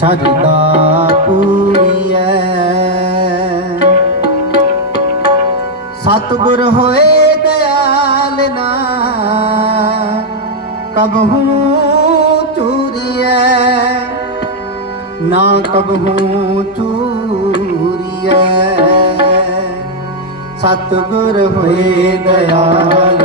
ਸਜਦਾ ਪੂਰੀਐ। ਸਤਗੁਰ ਹੋਏ ਦਿਆਲ ਨਾ, ਕਬ ਹੂੰ ਚੂਰੀ ਚੂਰੀਐ। ਨਾ ਕਬ ਹੋ ਚੂਰੀ ਚੂਰੀਐ। ਸਤਗੁਰ ਹੋਏ ਦਿਆਲ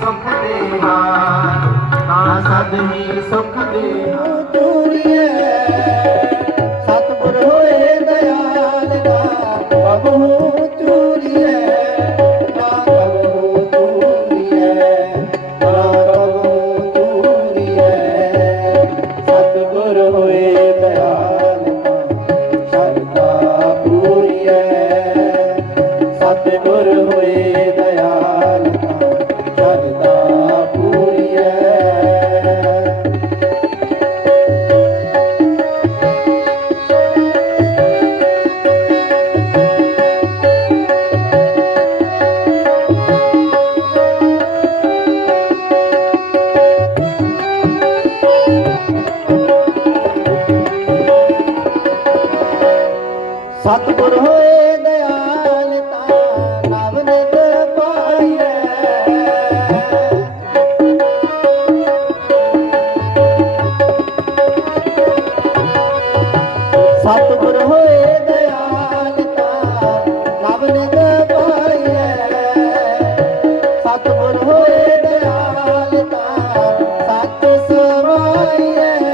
ਸੁਖ ਦੇਵਾ ਤਾਂ ਸਦ ਹੀ ਸੁਖ ਦੇਵਾ ਤੋਰੀਏ yeah.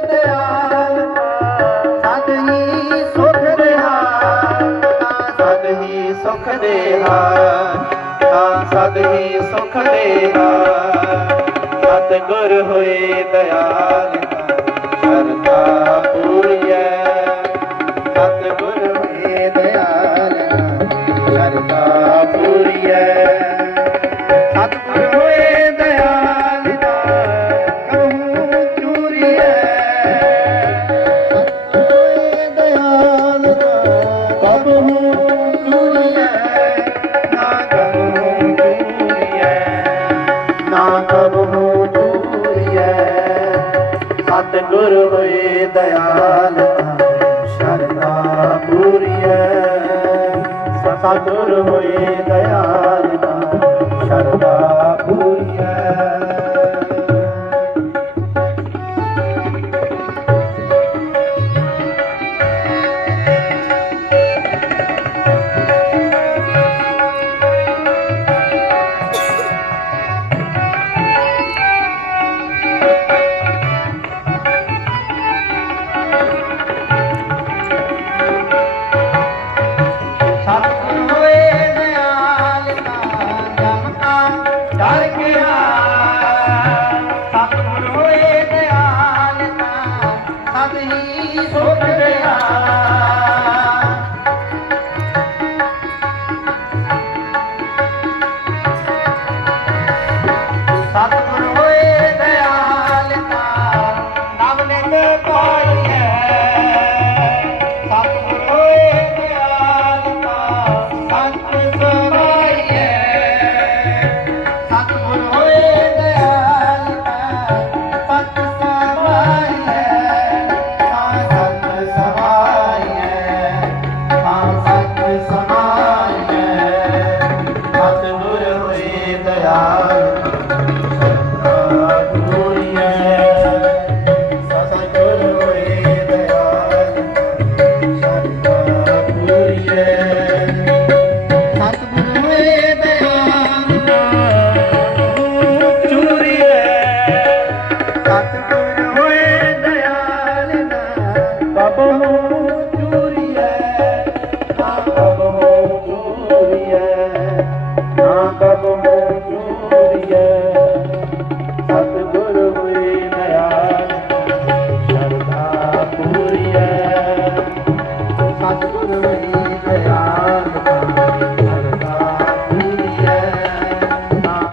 ਸਦ ਹੀ ਸੁਖ ਦੇਣਾ ਸਤ ਗੁਰ ਹੋਏ ਦਿਆਲ ਸਰਦਾ ਪੂਰੀਐ। ਸਤ ਗੁਰ ਗੁਰ ਹੋਏ ਦਇਆਲ ਸ਼ਰਦਾ ਪੂਰੀਐ। ਸਤਿਗੁਰ ਹੋਏ ਦਇਆਲ ਸ਼ਰਦਾ ਪੂਰੀਐ।